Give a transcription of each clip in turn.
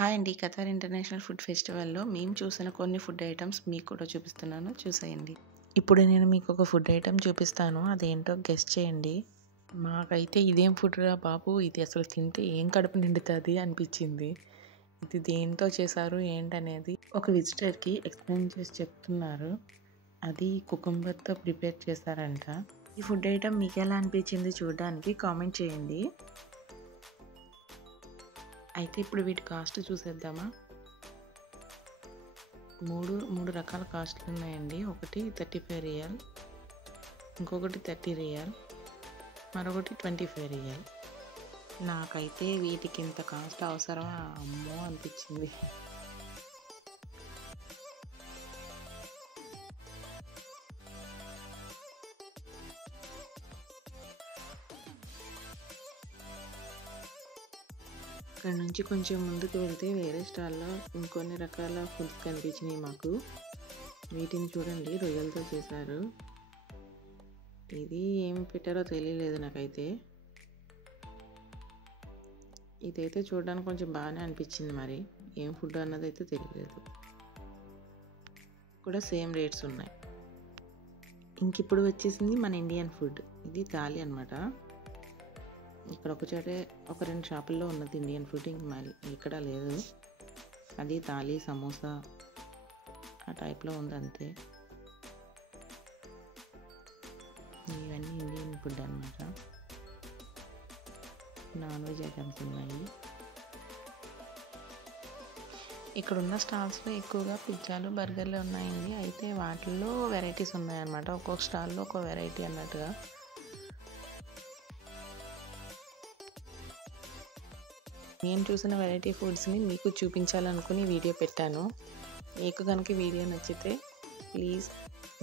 Hi అండి. Qatar international food ఫెస్టివల్‌లో మేము చూసిన కొన్ని ఫుడ్ ఐటెమ్స్ మీకు కూడా చూపిస్తున్నాను. చూసేయండి. ఇప్పుడు నేను మీకు ఒక ఫుడ్ ఐటెమ్ చూపిస్తాను. అదేంటో గెస్ చేయండి. మాకైతే ఇదేం ఫుడ్ రా బాబు! ఇది అసలు తింటే ఏం కడుపు నిండుతది అనిపించింది. ఇది దేనితో చేశారు ఏంటనేది ఒక విజిటర్‌కి ఎక్స్‌ప్లెయిన్ చేసి చెప్తున్నారు. అది కుకుంబర్‌తో ప్రిపేర్ చేశారంట. ఈ ఫుడ్ ఐటెమ్ మీకెలా అనిపించింది చూడడానికి కామెంట్ చేయండి. అయితే ఇప్పుడు వీటి కాస్ట్ చూసేద్దామా? మూడు రకాల కాస్ట్లు ఉన్నాయండి. ఒకటి 35 రియల్, ఇంకొకటి 30 రియల్, మరొకటి 25 రియల్. నాకైతే వీటికి ఇంత కాస్ట్ అవసరమా అమ్మో అనిపించింది. ఇక్కడ నుంచి కొంచెం ముందుకు వెళ్తే వేరే స్టాల్లో ఇంకొన్ని రకాల ఫుడ్స్ కనిపించినాయి మాకు. వీటిని చూడండి, రొయ్యలతో చేశారు. ఇది ఏమి పెట్టారో తెలియలేదు నాకైతే. ఇదైతే చూడడానికి కొంచెం బాగానే అనిపించింది. మరి ఏం ఫుడ్ అన్నది అయితే తెలియలేదు. కూడా సేమ్ రేట్స్ ఉన్నాయి. ఇంక ఇప్పుడు వచ్చేసింది మన ఇండియన్ ఫుడ్. ఇది థాలి అనమాట. ఇక్కడ ఒక 2 షాపుల్లో ఉన్నది ఇండియన్ ఫుడ్, ఇంక మళ్ళీ ఇక్కడ లేదు. అది థాలి, సమోసా ఆ టైప్లో ఉంది అంతే. ఇవన్నీ ఇండియన్ ఫుడ్ అనమాట. నాన్ వెజ్ ఐటమ్స్ ఉన్నాయి. ఇక్కడ ఉన్న స్టాల్స్లో ఎక్కువగా పిజ్జాలు, బర్గర్లు ఉన్నాయండి. అయితే వాటిల్లో వెరైటీస్ ఉన్నాయన్నమాట. ఒక్కొక్క స్టాల్లో ఒక వెరైటీ అన్నట్టుగా. నేను చూసిన వెరైటీ ఫుడ్స్ని మీకు చూపించాలనుకుని వీడియో పెట్టాను. మీకు కనుక వీడియో నచ్చితే ప్లీజ్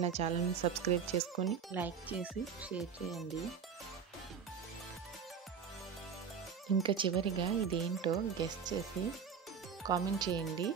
నా ఛానల్ని సబ్స్క్రైబ్ చేసుకొని లైక్ చేసి షేర్ చేయండి. ఇంకా చివరిగా ఇదేంటో గెస్ చేసి కామెంట్ చేయండి.